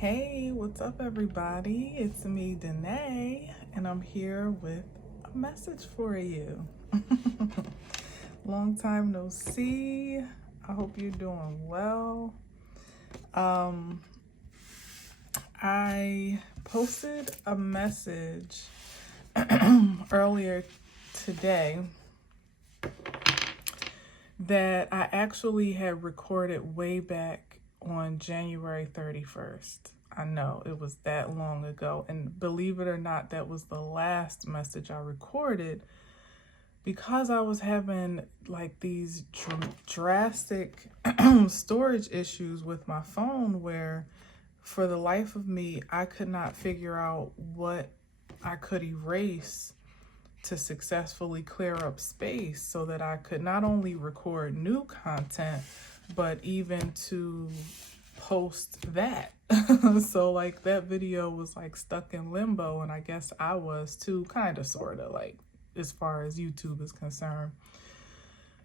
Hey, what's up, everybody? It's me, Danae, and I'm here with a message for you. Long time no see. I hope you're doing well. I posted a message earlier today that I actually had recorded way back on January 31st. I know it was that long ago. And believe it or not, that was the last message I recorded because I was having like these drastic storage issues with my phone where for the life of me, I could not figure out what I could erase to successfully clear up space so that I could not only record new content, but even to post that. So like that video was like stuck in limbo, and I guess I was too, kind of, sort of, like as far as YouTube is concerned.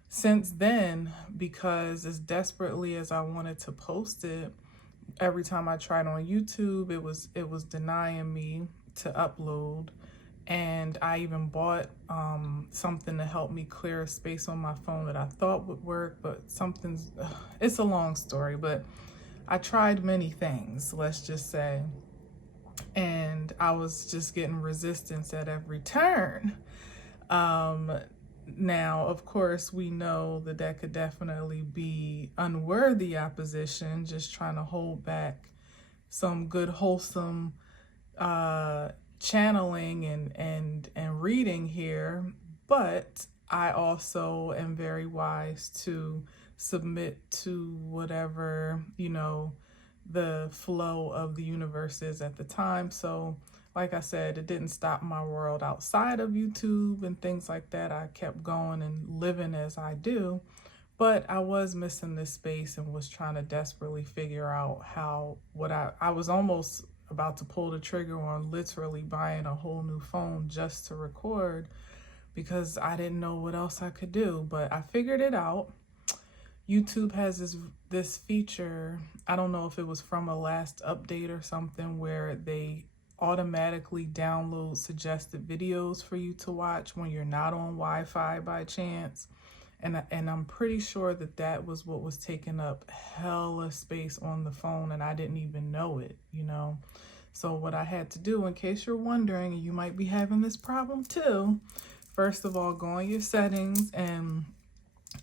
Since then, because as desperately as I wanted to post it, every time I tried on YouTube, it was denying me to upload. And I even bought something to help me clear a space on my phone that I thought would work, but it's a long story, but I tried many things, let's just say, and I was just getting resistance at every turn. Now, of course, we know that could definitely be unworthy opposition, just trying to hold back some good, wholesome channeling and reading here. But I also am very wise to submit to whatever, the flow of the universe is at the time. So like I said, it didn't stop my world outside of YouTube and things like that. I kept going and living as I do, but I was missing this space and was trying to desperately figure out I was almost about to pull the trigger on literally buying a whole new phone just to record because I didn't know what else I could do, but I figured it out. YouTube has this feature, I don't know if it was from a last update or something, where they automatically download suggested videos for you to watch when you're not on Wi-Fi by chance. And I'm pretty sure that was what was taking up hella space on the phone, and I didn't even know it, So what I had to do, in case you're wondering, and you might be having this problem too, first of all, go on your settings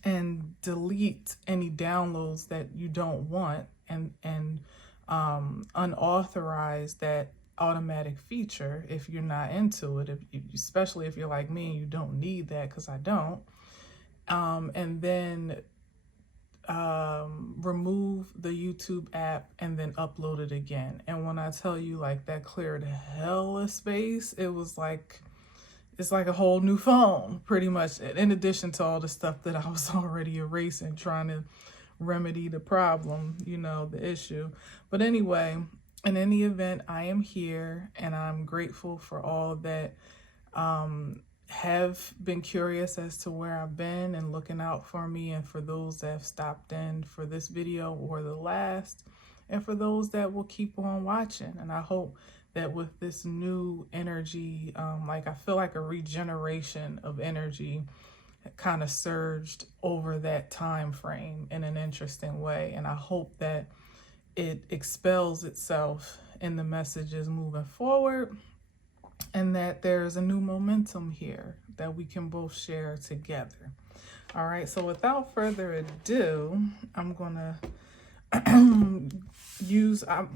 and delete any downloads that you don't want, and unauthorize that automatic feature if you're not into it, especially if you're like me and you don't need that, because I don't. And then remove the YouTube app and then upload it again. And when I tell you, like, that cleared hella space, it's like a whole new phone, pretty much, in addition to all the stuff that I was already erasing, trying to remedy the problem, the issue. But anyway, in any event, I am here, and I'm grateful for all that have been curious as to where I've been and looking out for me, and for those that have stopped in for this video or the last, and for those that will keep on watching. And I hope that with this new energy, I feel like a regeneration of energy kind of surged over that time frame in an interesting way. And I hope that it expels itself in the messages moving forward, and that there's a new momentum here that we can both share together. All right, so without further ado, I'm gonna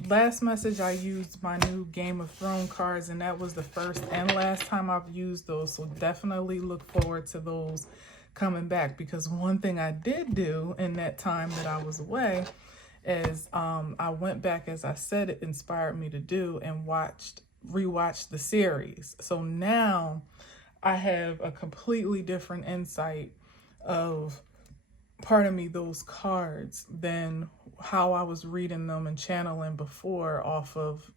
last message I used my new Game of Thrones cards, and that was the first and last time I've used those, so definitely look forward to those coming back, because one thing I did do in that time that I was away is I went back, as I said it inspired me to do, and rewatched the series. So now I have a completely different insight of, pardon me, those cards than how I was reading them and channeling before off of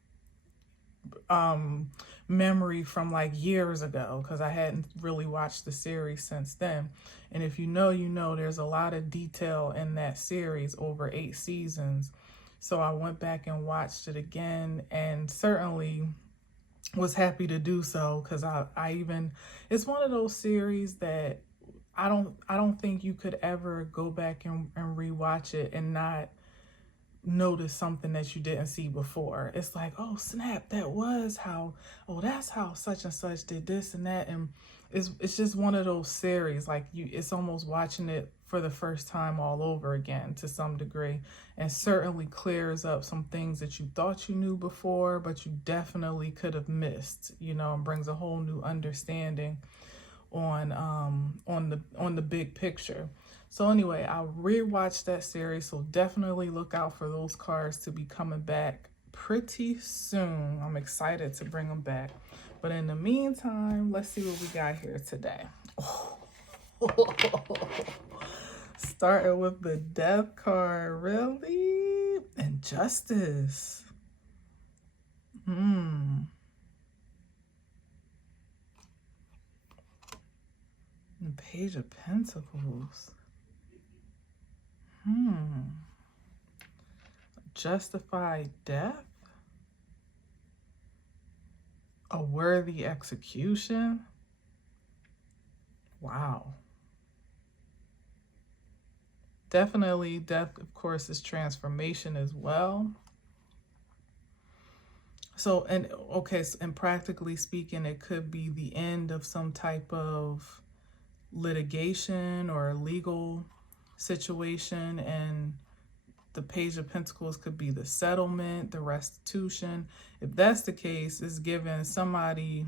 memory from like years ago, because I hadn't really watched the series since then. And if you know, there's a lot of detail in that series over 8 seasons. So I went back and watched it again, and certainly was happy to do so, because I even, it's one of those series that I don't think you could ever go back and rewatch it and not notice something that you didn't see before. It's like, oh snap, that was how, oh, that's how such and such did this and that. And it's just one of those series, like it's almost watching it for the first time all over again to some degree, and certainly clears up some things that you thought you knew before, but you definitely could have missed, and brings a whole new understanding on the big picture. So anyway, I rewatched that series, so definitely look out for those cards to be coming back pretty soon. I'm excited to bring them back. But in the meantime, let's see what we got here today. Starting with the Death card, really? And Justice. The Page of Pentacles. Justified death? A worthy execution? Wow. Definitely death, of course, is transformation as well. So, and practically speaking, it could be the end of some type of litigation or legal situation, and the Page of Pentacles could be the settlement, the restitution. If that's the case, it's giving somebody,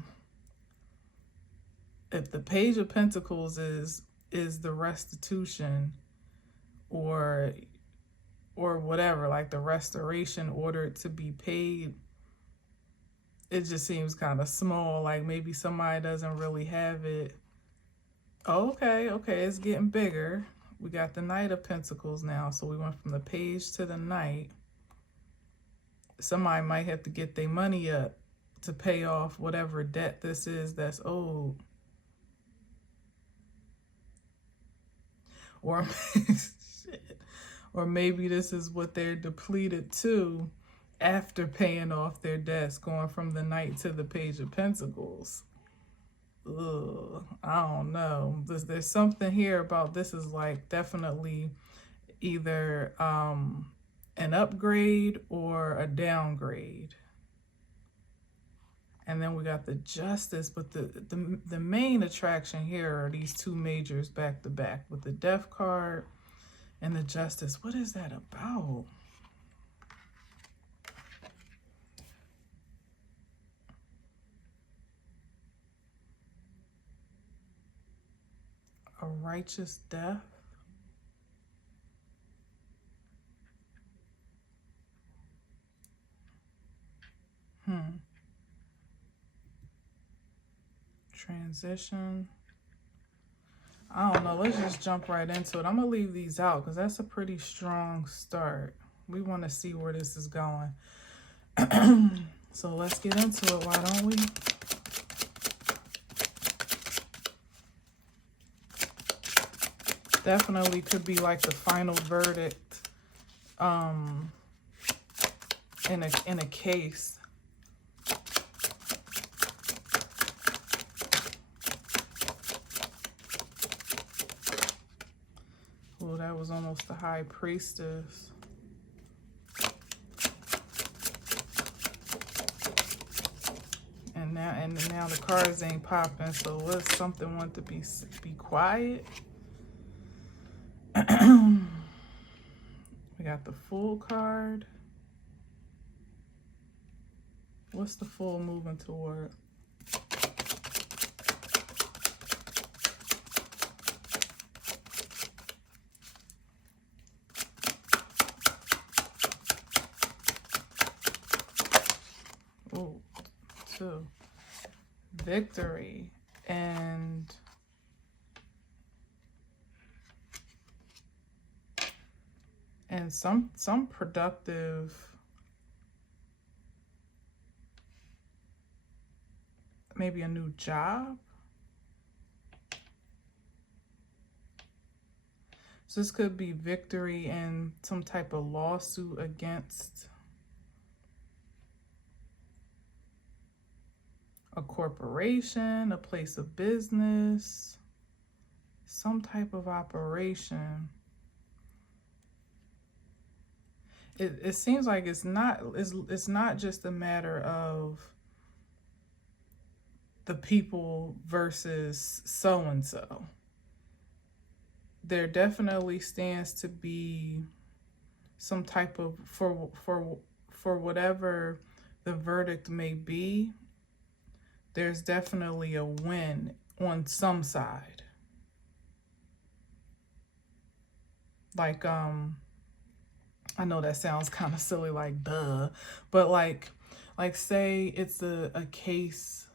if the Page of Pentacles is the restitution or whatever, like the restoration ordered to be paid, it just seems kind of small, like maybe somebody doesn't really have it. Okay, it's getting bigger. We got the Knight of Pentacles now, so we went from the Page to the Knight. Somebody might have to get their money up to pay off whatever debt this is that's owed. Or, or maybe this is what they're depleted to after paying off their debts, going from the Knight to the Page of Pentacles. Ugh, I don't know. There's something here about this is like definitely either an upgrade or a downgrade. And then we got the Justice, but the main attraction here are these two majors back to back with the Death card and the Justice. What is that about? A righteous death? Transition. I don't know. Let's just jump right into it. I'm going to leave these out because that's a pretty strong start. We want to see where this is going. So let's get into it, why don't we? Definitely could be like the final verdict in a case. Oh, that was almost the High Priestess. And now the cards ain't popping, so what's something want to be quiet? We got the Fool card. What's the Fool moving toward? Oh, 2. Victory and some productive, maybe a new job. So this could be victory in some type of lawsuit against a corporation, a place of business, some type of operation. It seems like it's not just a matter of the people versus so and so. There definitely stands to be some type of for whatever the verdict may be. There's definitely a win on some side. Like I know that sounds kind of silly, like duh, but like say it's a case.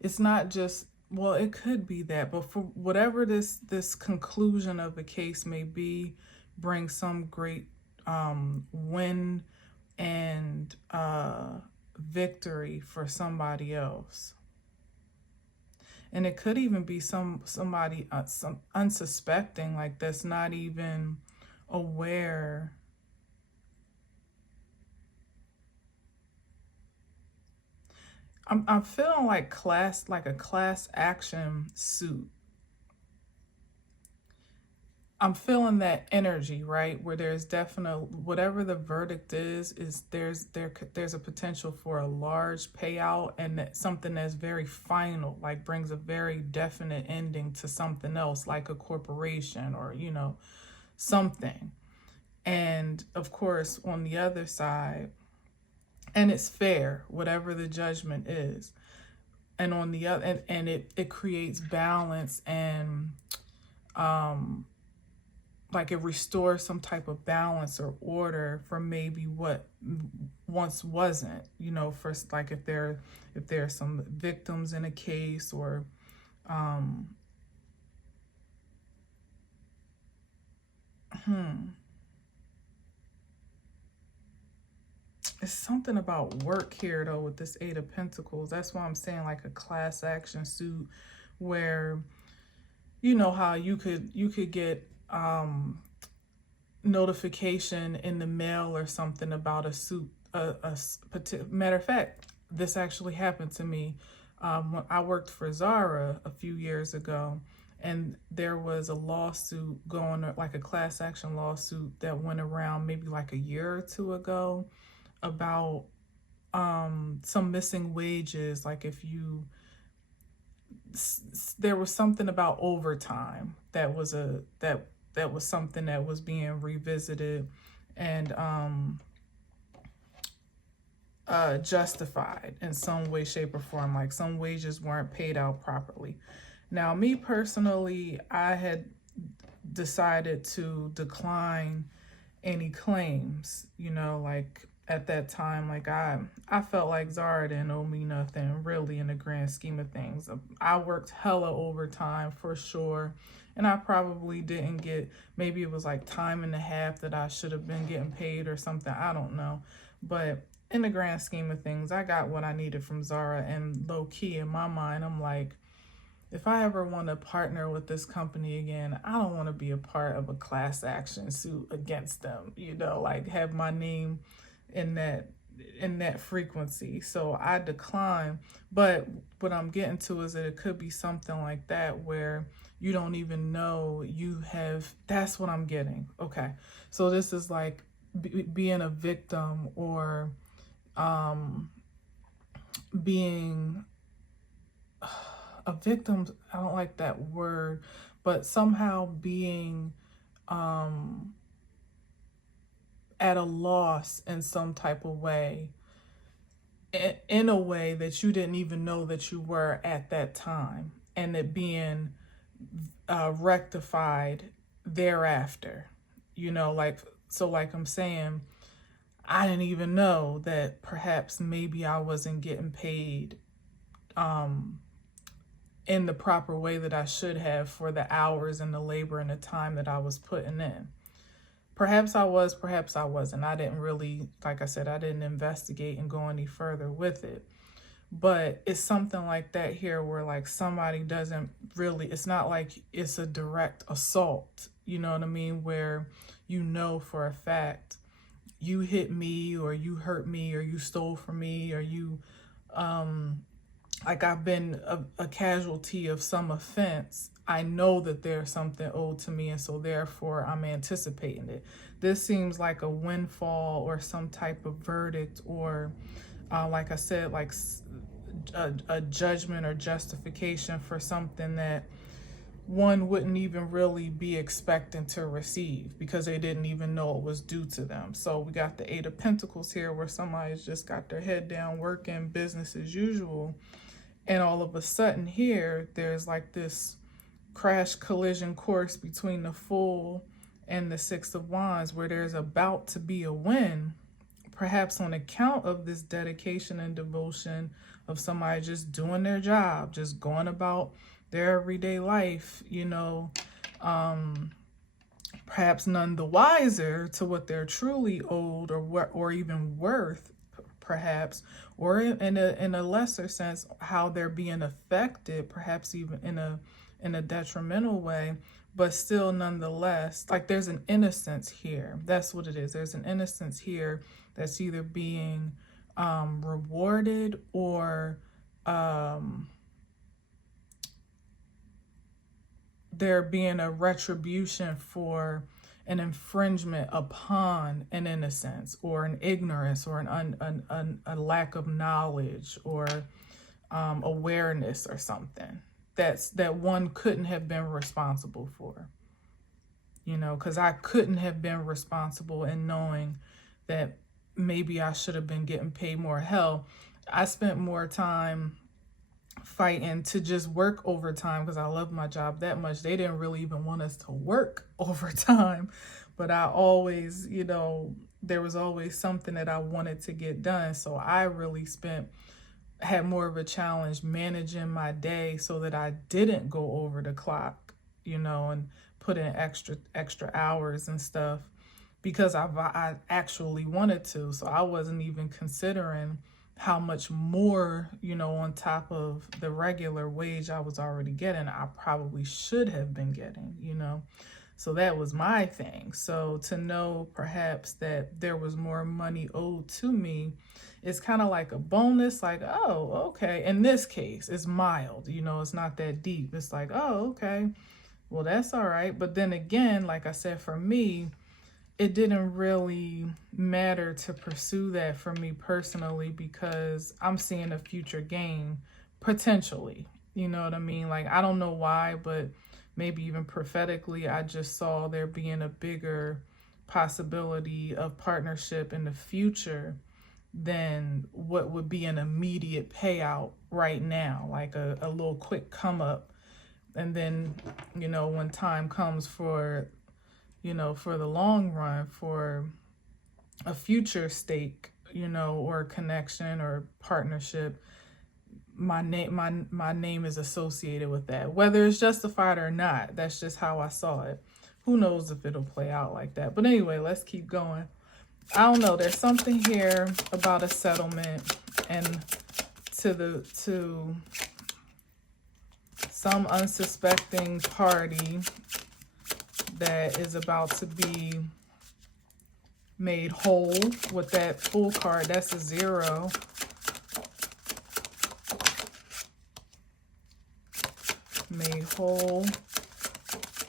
It's not just, well, it could be that, but for whatever this conclusion of the case may be, bring some great win and victory for somebody else. And it could even be somebody some unsuspecting, like that's not even aware. I'm feeling like a class action suit. I'm feeling that energy, right? Where there's definitely, whatever the verdict is there's a potential for a large payout, and that something that's very final, like brings a very definite ending to something else, like a corporation or, something. And of course, on the other side, and it's fair, whatever the judgment is. And on the other, and it creates balance and, like it restores some type of balance or order for maybe what once wasn't, first, like if there are some victims in a case, or it's something about work here though with this Eight of Pentacles. That's why I'm saying like a class action suit, where you know how you could get notification in the mail or something about a suit. Matter of fact, this actually happened to me when I worked for Zara a few years ago, and there was a lawsuit going, like a class action lawsuit that went around maybe like a year or two ago about some missing wages. Like if you, there was something about overtime that was something that was being revisited and justified in some way, shape, or form. Like some wages weren't paid out properly. Now, me personally, I had decided to decline any claims, like at that time, like I felt like Zara didn't owe me nothing really in the grand scheme of things. I worked hella overtime for sure, and I probably didn't get, maybe it was like time and a half that I should have been getting paid or something, I don't know. But in the grand scheme of things, I got what I needed from Zara, and low key in my mind, I'm like, if I ever want to partner with this company again, I don't want to be a part of a class action suit against them, like have my name in that frequency. So I decline. But what I'm getting to is that it could be something like that where you don't even know you have, that's what I'm getting. Okay. So this is like being a victim, or being a victim. I don't like that word, but somehow being at a loss in some type of way, in a way that you didn't even know that you were at that time, and it being rectified thereafter. Like, so like I'm saying, I didn't even know that perhaps maybe I wasn't getting paid in the proper way that I should have for the hours and the labor and the time that I was putting in. Perhaps I was, perhaps I wasn't. I didn't really, like I said, I didn't investigate and go any further with it. But it's something like that here where like somebody doesn't really, it's not like it's a direct assault, you know what I mean? Where you know for a fact you hit me or you hurt me or you stole from me or you, like I've been a casualty of some offense. I know that there's something owed to me, and so therefore I'm anticipating it. This seems like a windfall or some type of verdict, or like I said, like a judgment or justification for something that one wouldn't even really be expecting to receive because they didn't even know it was due to them. So we got the Eight of Pentacles here where somebody's just got their head down working business as usual. And all of a sudden here, there's like this crash collision course between the Fool and the Six of Wands where there's about to be a win, perhaps on account of this dedication and devotion of somebody just doing their job, just going about their everyday life, you know, perhaps none the wiser to what they're truly owed or even worth, perhaps, or in a lesser sense, how they're being affected, perhaps even in a detrimental way, but still nonetheless, like there's an innocence here. That's what it is. There's an innocence here that's either being rewarded or there being a retribution for an infringement upon an innocence or an ignorance or a lack of knowledge or awareness or something that one couldn't have been responsible for. You know, because I couldn't have been responsible in knowing that maybe I should have been getting paid more. Hell, I spent more time fighting to just work overtime because I love my job that much. They didn't really even want us to work overtime, but I always, you know, there was always something that I wanted to get done. So I really had more of a challenge managing my day so that I didn't go over the clock, you know, and put in extra hours and stuff because I actually wanted to. So I wasn't even considering how much more, you know, on top of the regular wage I was already getting, I probably should have been getting, you know. So that was my thing. So to know perhaps that there was more money owed to me, it's kind of like a bonus, like, oh, okay. In this case, it's mild, you know, it's not that deep. It's like, oh, okay, well, that's all right. But then again, like I said, for me, it didn't really matter to pursue that for me personally because I'm seeing a future gain potentially. You know what I mean? Like, I don't know why, but maybe even prophetically, I just saw there being a bigger possibility of partnership in the future than what would be an immediate payout right now, like a little quick come up. And then, you know, when time comes for, you know, for the long run, for a future stake, you know, or connection or partnership, my name is associated with that, whether it's justified or not. That's just how I saw it. Who knows if it'll play out like that? But anyway, let's keep going. I don't know. There's something here about a settlement and to some unsuspecting party that is about to be made whole with that Fool card. That's a 0. Made whole.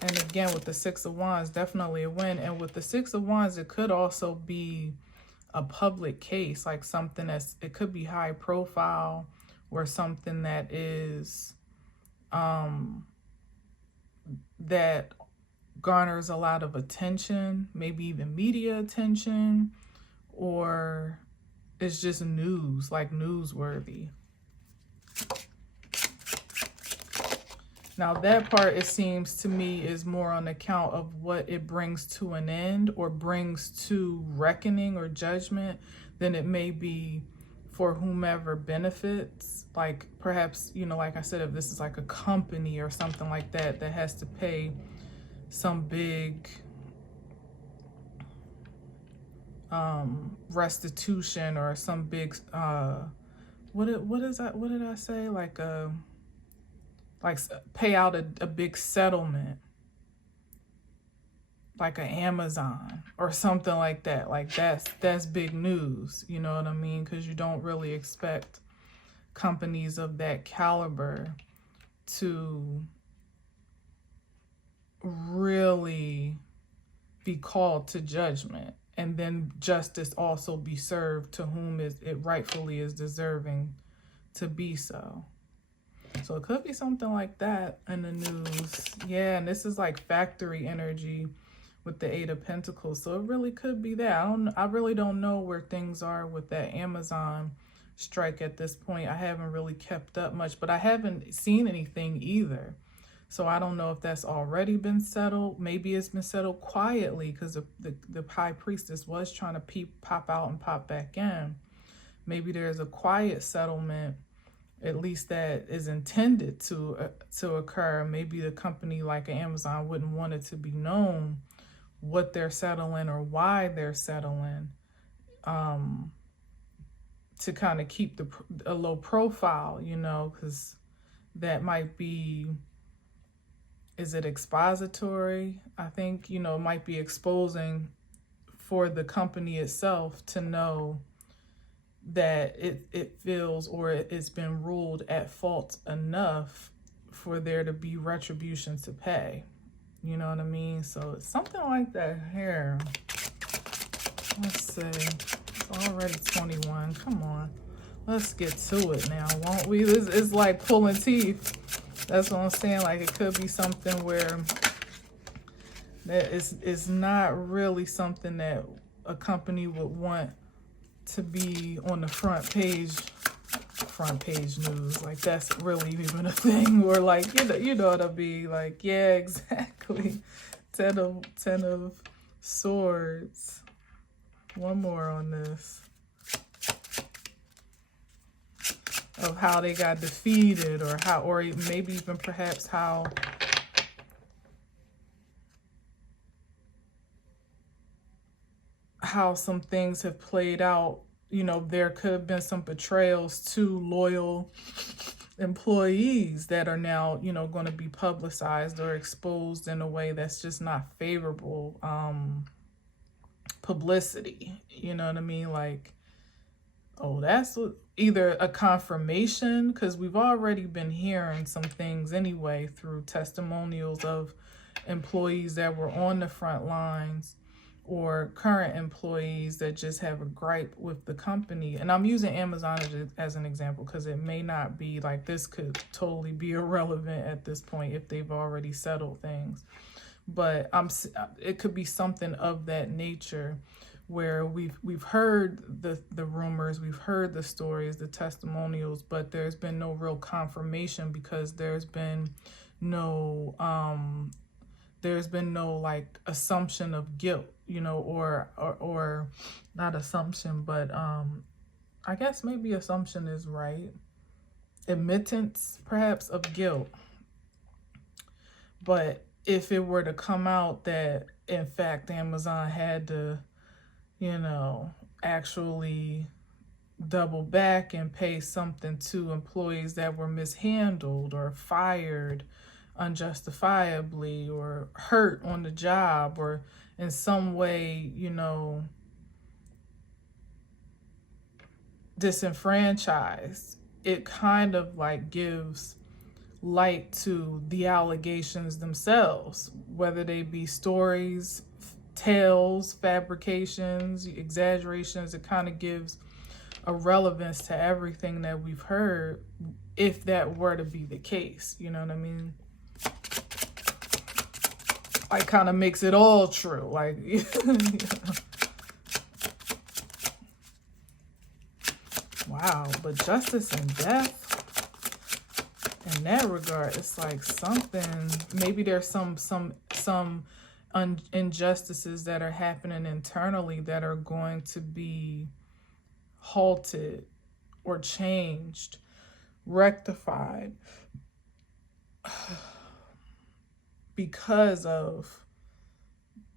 And again, with the Six of Wands, definitely a win. And with the Six of Wands, it could also be a public case, like something it could be high profile or something that is, that garners a lot of attention, maybe even media attention, or it's just news, like newsworthy. Now that part, it seems to me, is more on account of what it brings to an end or brings to reckoning or judgment than it may be for whomever benefits. Like perhaps, you know, like I said, if this is like a company or something like that that has to pay some big restitution or some big what is that? What did I say? Like pay out a big settlement, like an Amazon or something like that. Like that's big news. You know what I mean? Because you don't really expect companies of that caliber to really be called to judgment, and then justice also be served to whom it rightfully is deserving to be so. So it could be something like that in the news. Yeah, and this is like factory energy with the Eight of Pentacles. So it really could be that. I really don't know where things are with that Amazon strike at this point. I haven't really kept up much, but I haven't seen anything either. So I don't know if that's already been settled. Maybe it's been settled quietly because the high priestess was trying to pop out and pop back in. Maybe there's a quiet settlement, at least that is intended to occur. Maybe the company like Amazon wouldn't want it to be known what they're settling or why they're settling, to kind of keep a low profile, you know, because that might be, is it expository? I think, you know, it might be exposing for the company itself to know that it feels or it's been ruled at fault enough for there to be retribution to pay. You know what I mean? So it's something like that here. Let's see. It's already 21. Come on. Let's get to it now, won't we? It's like pulling teeth. That's what I'm saying. Like it could be something where that is not really something that a company would want to be on the front page news. Like that's really even a thing. Or like, you know what I mean? Like, yeah, exactly. Ten of Swords. One more on this. Of how they got defeated, or how, or maybe even perhaps how some things have played out. You know, there could have been some betrayals to loyal employees that are now, you know, going to be publicized or exposed in a way that's just not favorable publicity. You know what I mean? Like, oh, that's either a confirmation, because we've already been hearing some things anyway through testimonials of employees that were on the front lines or current employees that just have a gripe with the company. And I'm using Amazon as an example because it may not be like, this could totally be irrelevant at this point if they've already settled things. But it could be something of that nature where we've heard the rumors, we've heard the stories, the testimonials, but there's been no real confirmation because there's been no like assumption of guilt, you know, or not assumption, but I guess maybe assumption is right. Admittance, perhaps, of guilt. But if it were to come out that, in fact, Amazon had to, you know, actually double back and pay something to employees that were mishandled or fired unjustifiably or hurt on the job or in some way, you know, disenfranchised, it kind of like gives light to the allegations themselves, whether they be stories, tales, fabrications, exaggerations. It kind of gives a relevance to everything that we've heard if that were to be the case. You know what I mean? Like, kind of makes it all true. Like, you know. Wow, but justice and death, in that regard, it's like something, maybe there's some injustices that are happening internally that are going to be halted or changed, rectified because of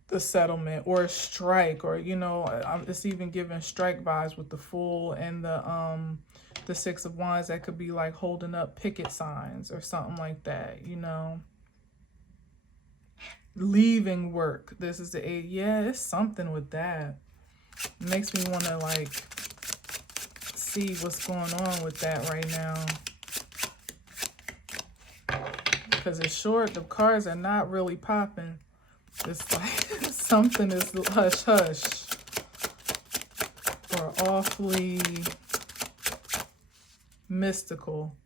the settlement or a strike, or, you know, it's even giving strike vibes with the Fool and the The Six of Wands, that could be like holding up picket signs or something like that, you know. Leaving work. This is the Eight. Yeah, it's something with that. It makes me want to like see what's going on with that right now. Because it's short. The cards are not really popping. It's like something is hush hush. Or awfully mystical.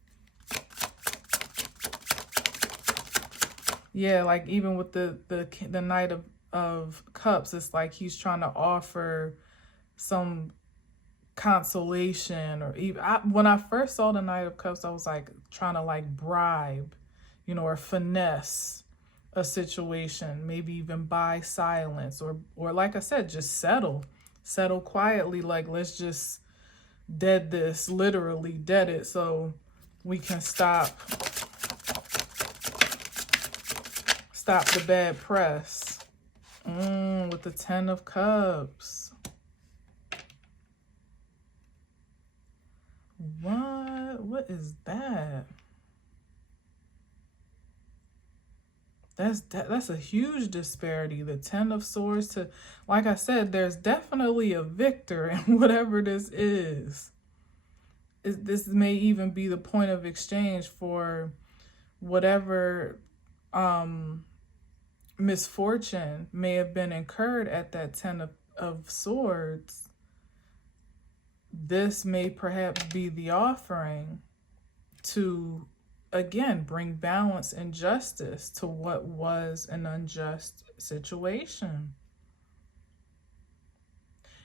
Yeah, like even with the Knight of Cups, it's like he's trying to offer some consolation, or even when I first saw the Knight of Cups, I was like trying to like bribe, you know, or finesse a situation, maybe even buy silence, or like I said, just settle quietly, like let's just dead this, literally dead it, so we can stop the bad press. With the Ten of Cups. What is that? That's a huge disparity. The Ten of Swords to, like I said, there's definitely a victor in whatever this is. This may even be the point of exchange for whatever misfortune may have been incurred at that Ten of Swords. This may perhaps be the offering to, again, bring balance and justice to what was an unjust situation.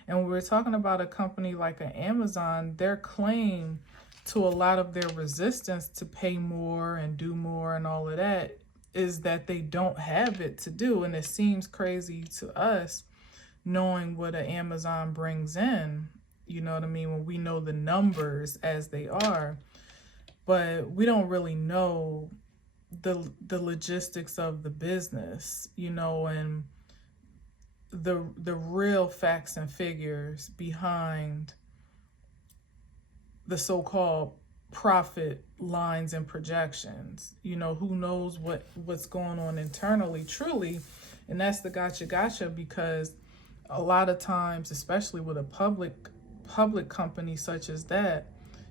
And when we're talking about a company like an Amazon, their claim to a lot of their resistance to pay more and do more and all of that is that they don't have it to do. And it seems crazy to us knowing what an Amazon brings in, you know what I mean, when we know the numbers as they are, but we don't really know the logistics of the business, you know, and the real facts and figures behind the so-called profit lines and projections. You know, who knows what's going on internally, truly. And that's the gotcha, because a lot of times, especially with a public company such as that,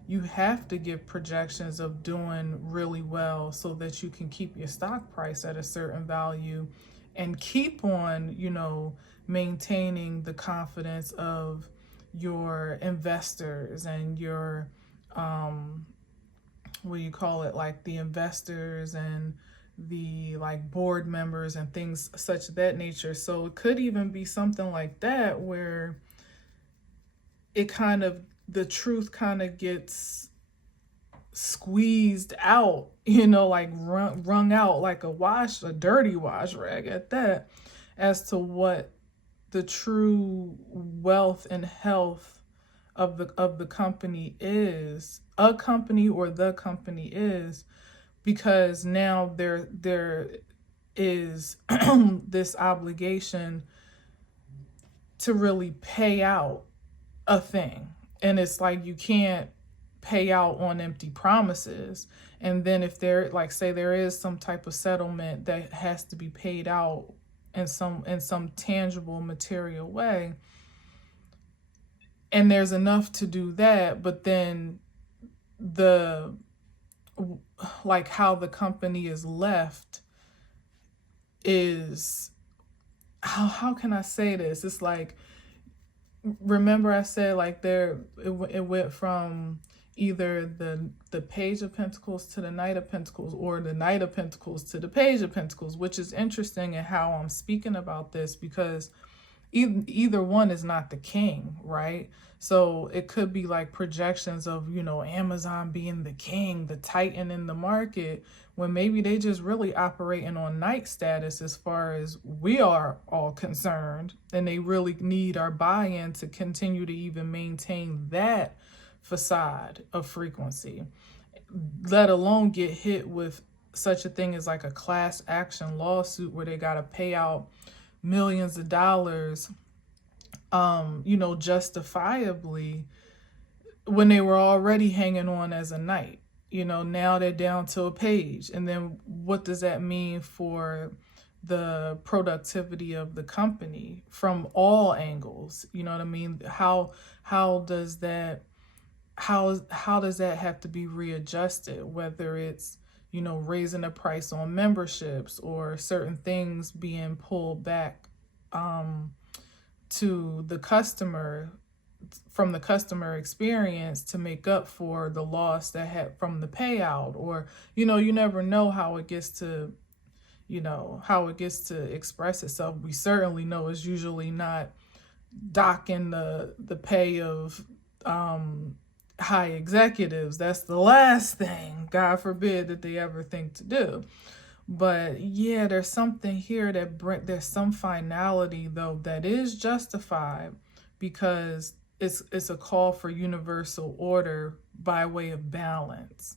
you have to give projections of doing really well so that you can keep your stock price at a certain value and keep on, you know, maintaining the confidence of your investors and your what do you call it, like the investors and the like board members and things such of that nature. So it could even be something like that where it kind of, the truth kind of gets squeezed out, you know, like wrung out like a dirty wash rag at that, as to what the true wealth and health of the company is, a company or the company is, because now there is this obligation to really pay out a thing. And it's like you can't pay out on empty promises. And then if there, like say there is some type of settlement that has to be paid out in some tangible material way, and there's enough to do that, but then the, like how the company is left is, how can I say this? It's like, remember I said like it went from either the Page of Pentacles to the Knight of Pentacles, or the Knight of Pentacles to the Page of Pentacles, which is interesting in how I'm speaking about this, because either one is not the king, right? So it could be like projections of, you know, Amazon being the king, the titan in the market, when maybe they just really operating on knight status as far as we are all concerned, and they really need our buy-in to continue to even maintain that facade of frequency, let alone get hit with such a thing as like a class action lawsuit where they got to pay out millions of dollars, you know, justifiably, when they were already hanging on as a knight. You know, now they're down to a page. And then what does that mean for the productivity of the company from all angles? You know what I mean? How does that how does that have to be readjusted, whether it's, you know, raising the price on memberships or certain things being pulled back to the customer, from the customer experience, to make up for the loss that had from the payout. Or, you know, you never know how it gets to, you know, how it gets to express itself. We certainly know it's usually not docking the pay of high executives. That's the last thing, God forbid, that they ever think to do. But yeah, there's something here that there's some finality, though, that is justified, because it's a call for universal order by way of balance.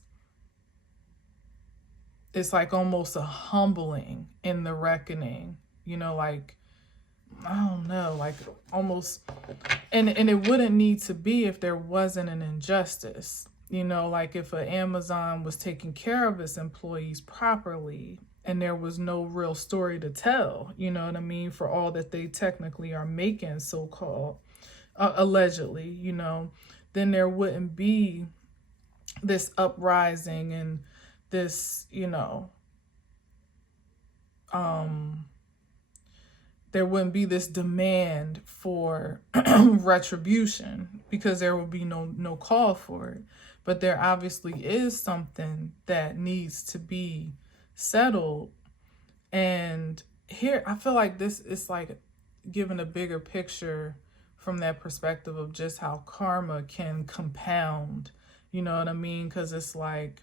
It's like almost a humbling in the reckoning, you know, like, I don't know, like almost, and it wouldn't need to be if there wasn't an injustice. You know, like if Amazon was taking care of its employees properly and there was no real story to tell, you know what I mean, for all that they technically are making, so-called, allegedly, you know, then there wouldn't be this uprising and this, you know, there wouldn't be this demand for retribution, because there will be no call for it. But there obviously is something that needs to be settled. And here, I feel like this is like giving a bigger picture from that perspective of just how karma can compound, you know what I mean? Because it's like,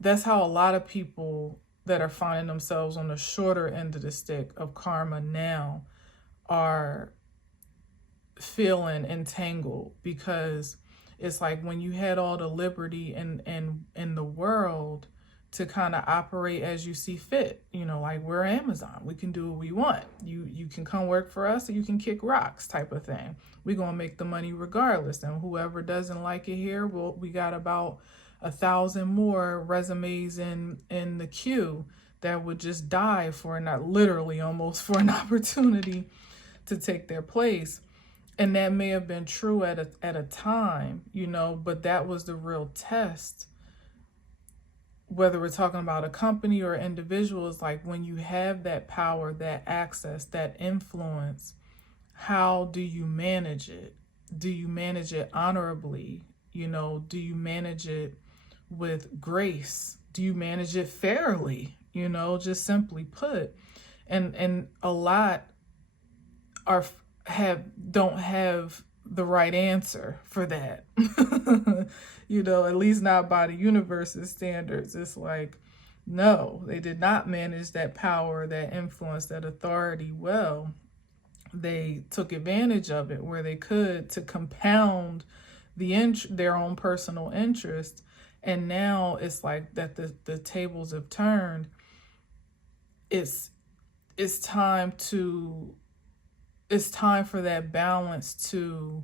that's how a lot of people that are finding themselves on the shorter end of the stick of karma now are feeling entangled, because it's like when you had all the liberty in the world to kind of operate as you see fit, you know, like we're Amazon, we can do what we want. You can come work for us or you can kick rocks type of thing. We're gonna make the money regardless, and whoever doesn't like it here, well, we got about 1,000 more resumes in the queue that would just die for, not literally almost, for an opportunity to take their place. And that may have been true at a time, you know, but that was the real test. Whether we're talking about a company or individuals, like when you have that power, that access, that influence, how do you manage it? Do you manage it honorably? You know, do you manage it with grace? Do you manage it fairly? You know, just simply put. And a lot don't have the right answer for that. You know, at least not by the universe's standards. It's like, no, they did not manage that power, that influence, that authority well. They took advantage of it where they could to compound their own personal interest. And now it's like that the tables have turned. It's time for that balance to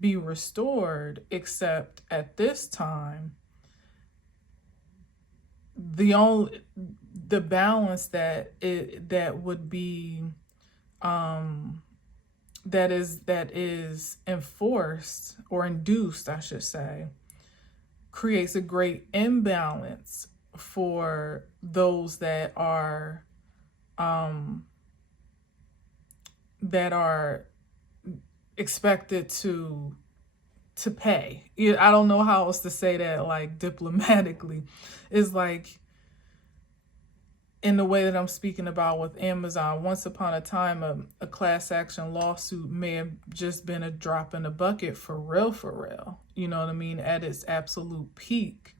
be restored, except at this time, the balance that would be that is enforced or induced, I should say, creates a great imbalance for those that are expected to pay. I don't know how else to say that, like, diplomatically. It's like, in the way that I'm speaking about with Amazon, once upon a time, a class action lawsuit may have just been a drop in the bucket for real. You know what I mean? At its absolute peak,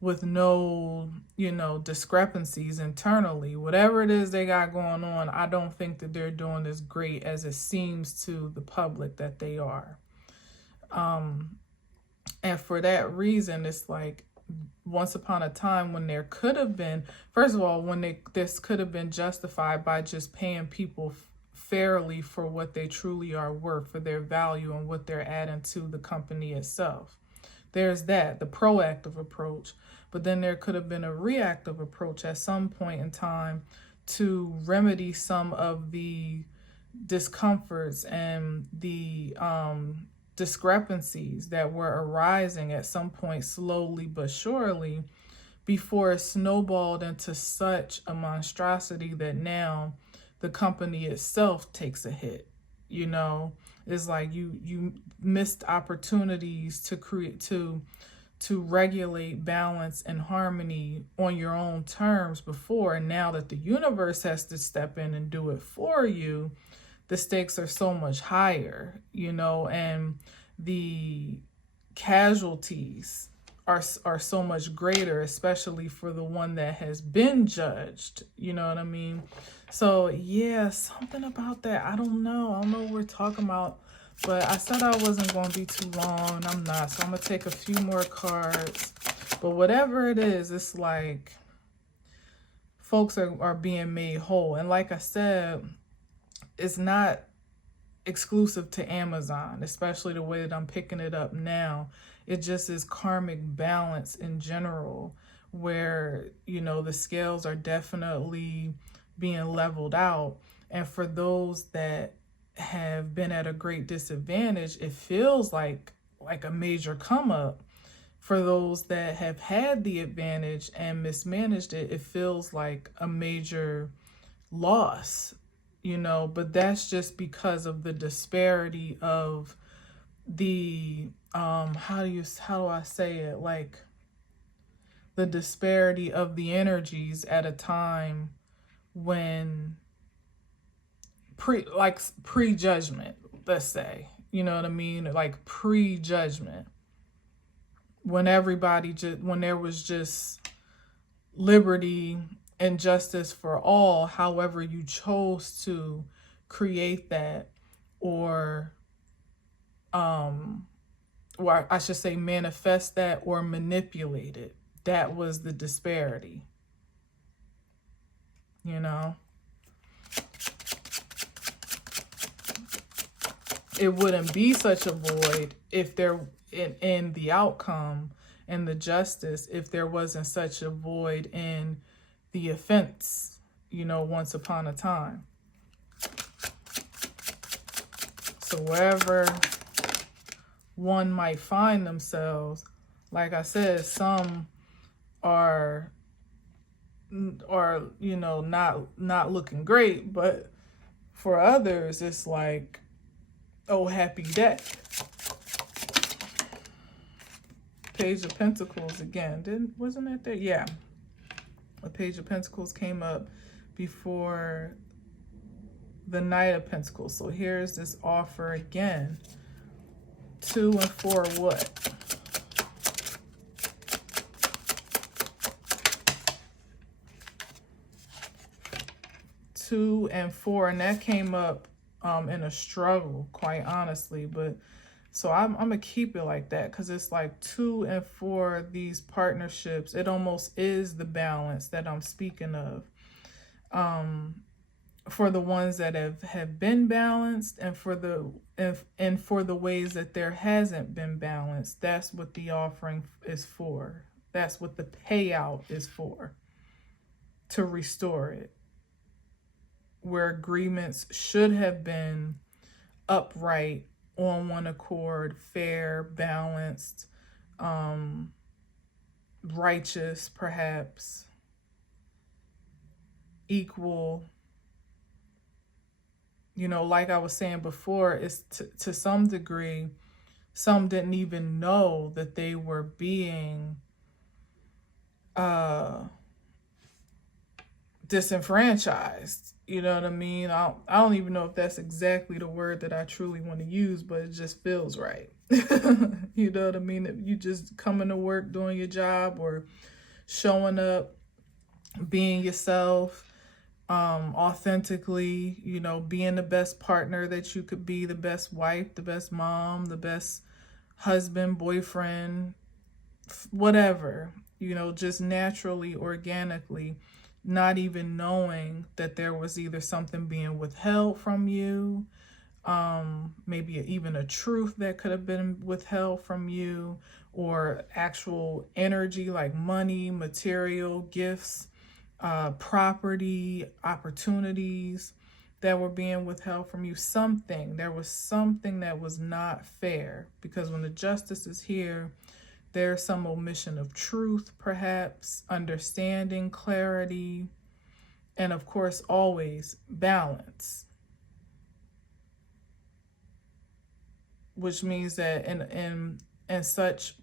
with no, you know, discrepancies internally. Whatever it is they got going on, I don't think that they're doing as great as it seems to the public that they are. And for that reason, it's like, once upon a time when there could have been, first of all, when this could have been justified by just paying people fairly for what they truly are worth, for their value and what they're adding to the company itself. There's that, the proactive approach. But then there could have been a reactive approach at some point in time to remedy some of the discomforts and the discrepancies that were arising at some point, slowly but surely, before it snowballed into such a monstrosity that now the company itself takes a hit. You know, it's like you missed opportunities to create, to regulate balance and harmony on your own terms before, and now that the universe has to step in and do it for you, the stakes are so much higher, you know, and the casualties are so much greater, especially for the one that has been judged. You know what I mean? So yeah, something about that. I don't know what we're talking about, but I said I wasn't going to be too long, and I'm not. So I'm going to take a few more cards. But whatever it is, it's like folks are being made whole. And like I said, it's not exclusive to Amazon, especially the way that I'm picking it up now. It just is karmic balance in general, where, you know, the scales are definitely being leveled out. And for those that have been at a great disadvantage, it feels like a major come up. For those that have had the advantage and mismanaged it, it feels like a major loss, you know. But that's just because of the disparity of the how do I say it, like the disparity of the energies at a time when pre-judgment, let's say, you know what I mean, like pre-judgment, when when there was just liberty and justice for all, however you chose to create that, or I should say manifest that or manipulate it. That was the disparity, you know. It wouldn't be such a void if there in the outcome and the justice, if there wasn't such a void in the offense, you know, once upon a time. So wherever one might find themselves, like I said, some are you know, not looking great, but for others it's like, oh, happy day. Page of Pentacles again. Wasn't that there? Yeah. A Page of Pentacles came up before the Knight of Pentacles. So here's this offer again. 2 and 4 what? 2 and 4, and that came up in a struggle, quite honestly. But so I'm gonna keep it like that, because it's like 2 and 4, these partnerships, it almost is the balance that I'm speaking of. For the ones that have been balanced, and for the ways that there hasn't been balanced, that's what the offering is for. That's what the payout is for, to restore it. Where agreements should have been upright, on one accord, fair, balanced, righteous, perhaps, equal. You know, like I was saying before, it's to some degree, some didn't even know that they were being disenfranchised. You know what I mean? I don't even know if that's exactly the word that I truly want to use, but it just feels right. You know what I mean? If you just coming to work, doing your job, or showing up, being yourself, authentically, you know, being the best partner that you could be, the best wife, the best mom, the best husband, boyfriend, whatever, you know, just naturally, organically not even knowing that there was either something being withheld from you, maybe even a truth that could have been withheld from you, or actual energy like money, material, gifts, property, opportunities that were being withheld from you. There was something that was not fair, because when the justice is here, there's some omission of truth, perhaps, understanding, clarity, and of course, always balance. Which means that in such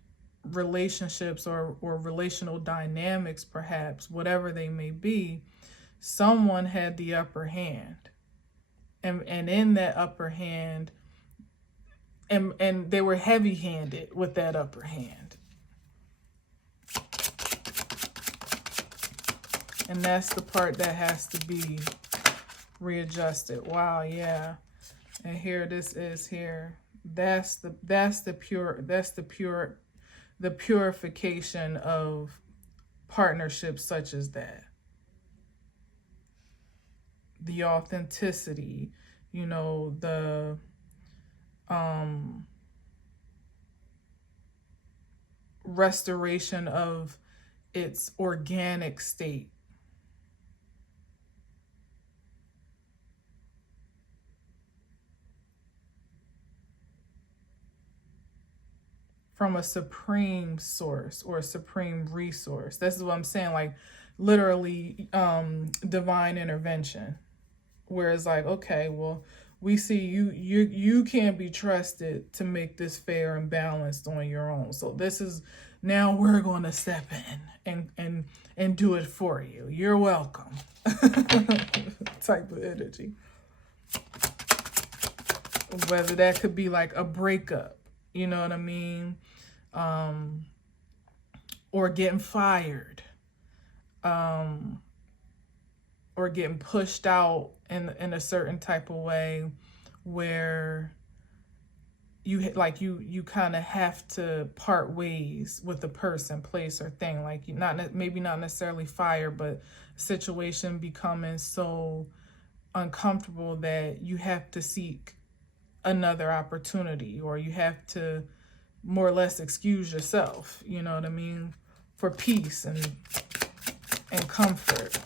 relationships or relational dynamics, perhaps, whatever they may be, someone had the upper hand. And in that upper hand, and they were heavy-handed with that upper hand. And that's the part that has to be readjusted. Wow, yeah. And here this is here. That's the purification of partnerships such as that. The authenticity, you know, the restoration of its organic state. From a supreme source or a supreme resource. This is what I'm saying, like literally divine intervention. Whereas like, okay, well, we see you can't be trusted to make this fair and balanced on your own. So this is, now we're going to step in and do it for you. You're welcome. Type of energy. Whether that could be like a breakup, you know what I mean? Or getting fired, or getting pushed out in a certain type of way where you kind of have to part ways with a person, place, or thing. Like maybe not necessarily fire, but situation becoming so uncomfortable that you have to seek another opportunity, or you have to more or less excuse yourself, you know what I mean, for peace and comfort.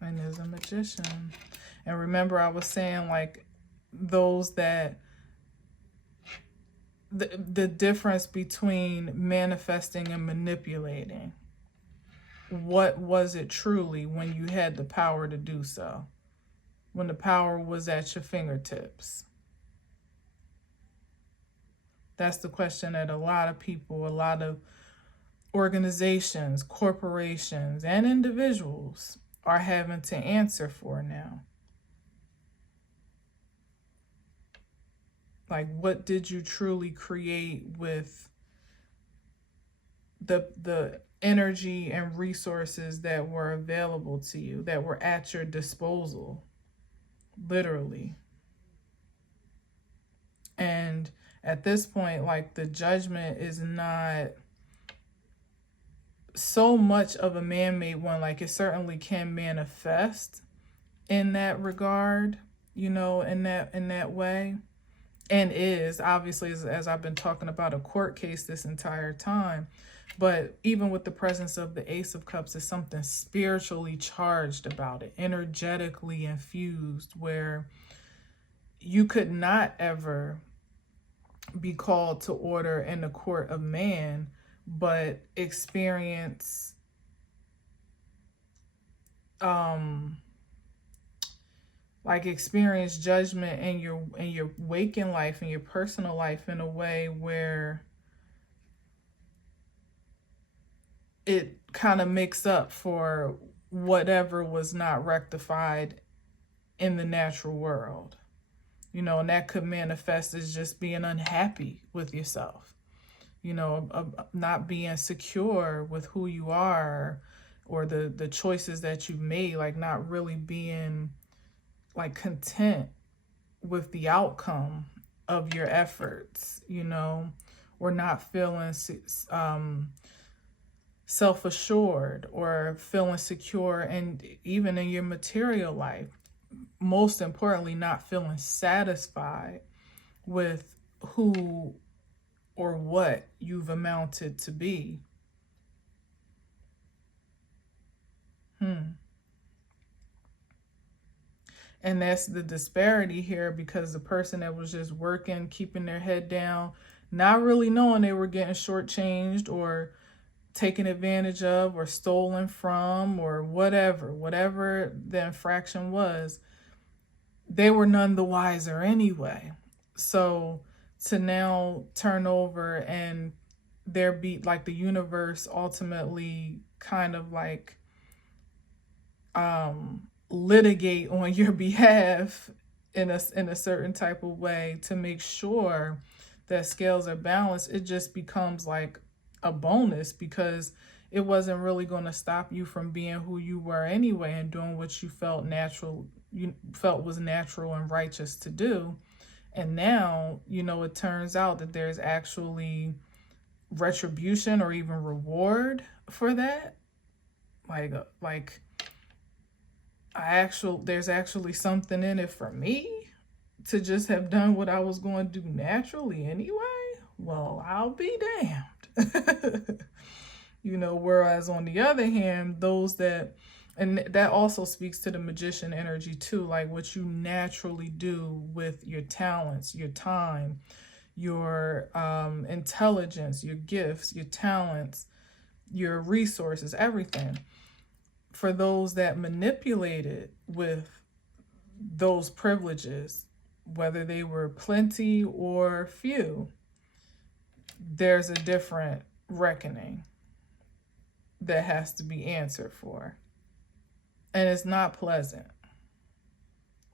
And there's a magician. And remember, I was saying like those that the difference between manifesting and manipulating. What was it truly when you had the power to do so? When the power was at your fingertips? That's the question that a lot of people, a lot of organizations, corporations, and individuals are having to answer for now. Like, what did you truly create with the energy and resources that were available to you, that were at your disposal, literally? And at this point, like, the judgment is not so much of a man-made one. Like, it certainly can manifest in that regard, you know, in that way. And is, obviously, as I've been talking about, a court case this entire time. But even with the presence of the Ace of Cups, there's something spiritually charged about it, energetically infused, where you could not ever be called to order in the court of man, but experience experience judgment in your waking life, in your personal life, in a way where it kind of makes up for whatever was not rectified in the natural world, you know. And that could manifest as just being unhappy with yourself, you know, not being secure with who you are, or the choices that you've made, like not really being like content with the outcome of your efforts, you know, or not feeling self-assured or feeling secure, and even in your material life. Most importantly, not feeling satisfied with who or what you've amounted to be. And that's the disparity here, because the person that was just working, keeping their head down, not really knowing they were getting shortchanged or taken advantage of or stolen from or whatever the infraction was, they were none the wiser anyway. So to now turn over and there be like the universe ultimately kind of like litigate on your behalf in a certain type of way to make sure that scales are balanced, it just becomes like a bonus, because it wasn't really going to stop you from being who you were anyway and doing what you felt was natural and righteous to do. And now, you know, it turns out that there's actually retribution or even reward for that. Like there's actually something in it for me to just have done what I was going to do naturally anyway. Well, I'll be damned. You know, whereas on the other hand, those that, and that also speaks to the magician energy too, like what you naturally do with your talents, your time, your intelligence, your gifts, your talents, your resources, everything. For those that manipulated with those privileges, whether they were plenty or few, there's a different reckoning that has to be answered for. And it's not pleasant.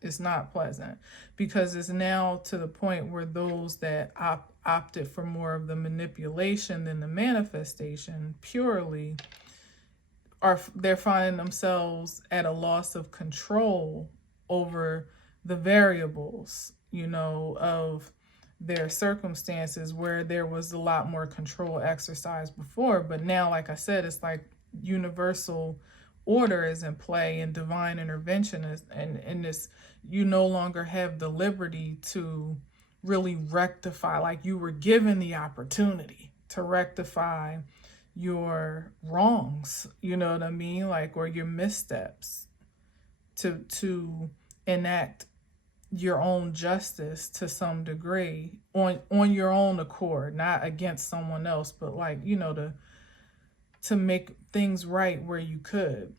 It's not pleasant, because it's now to the point where those that opted for more of the manipulation than the manifestation purely they're finding themselves at a loss of control over the variables, you know, of their circumstances, where there was a lot more control exercised before. But now, like I said, it's like universal order is in play and divine intervention is, and this, you no longer have the liberty to really rectify, like you were given the opportunity to rectify your wrongs, you know what I mean? Like, or your missteps, to enact your own justice to some degree on your own accord, not against someone else, but like, you know, to make things right where you could,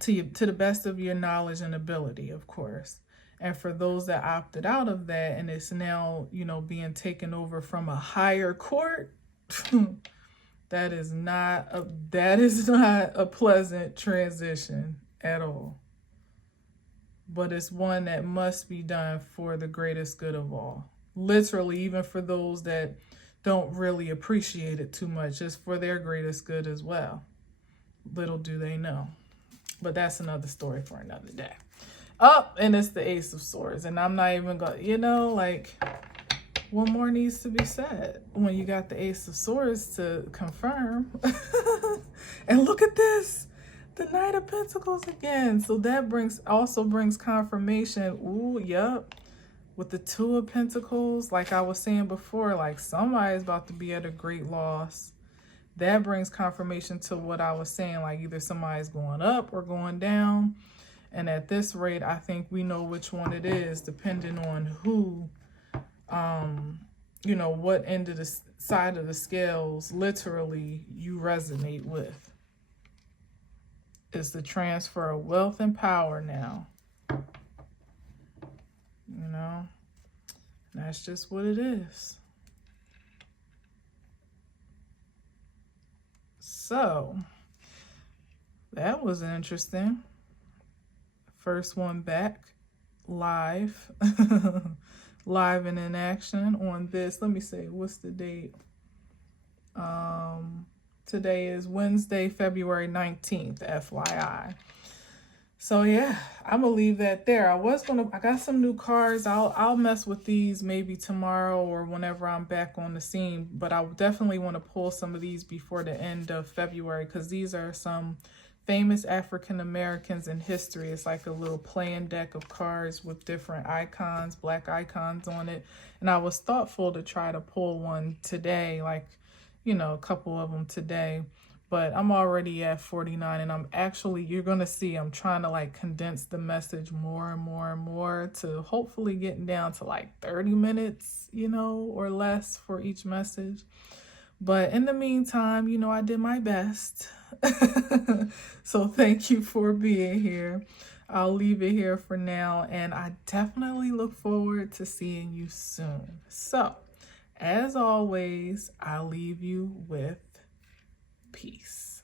to the best of your knowledge and ability, of course. And for those that opted out of that, and it's now, you know, being taken over from a higher court, that is not a pleasant transition at all. But it's one that must be done for the greatest good of all. Literally, even for those that don't really appreciate it too much, it's for their greatest good as well. Little do they know. But that's another story for another day. And it's the Ace of Swords. And I'm not even going, you know, like, what more needs to be said when you got the Ace of Swords to confirm? And look at this, the Knight of Pentacles again. So that also brings confirmation. Ooh, yep. With the Two of Pentacles, like I was saying before, like somebody's about to be at a great loss. That brings confirmation to what I was saying, like either somebody's going up or going down. And at this rate, I think we know which one it is, depending on who, you know, what end of the side of the scales literally you resonate with. It's the transfer of wealth and power now. You know, that's just what it is. So that was interesting. First one back live, live and in action on this. Let me see, what's the date? Today is Wednesday, February 19th, FYI. So yeah, I'm gonna leave that there. I got some new cards. I'll mess with these maybe tomorrow or whenever I'm back on the scene, but I definitely want to pull some of these before the end of February, because these are some famous African Americans in history. It's like a little playing deck of cards with different icons, black icons on it. And I was thoughtful to try to pull one today, like, a couple of them today. But I'm already at 49, and you're going to see, I'm trying to like condense the message more and more and more to hopefully getting down to like 30 minutes, or less for each message. But in the meantime, I did my best. So thank you for being here. I'll leave it here for now, and I definitely look forward to seeing you soon. So, as always, I'll leave you with peace.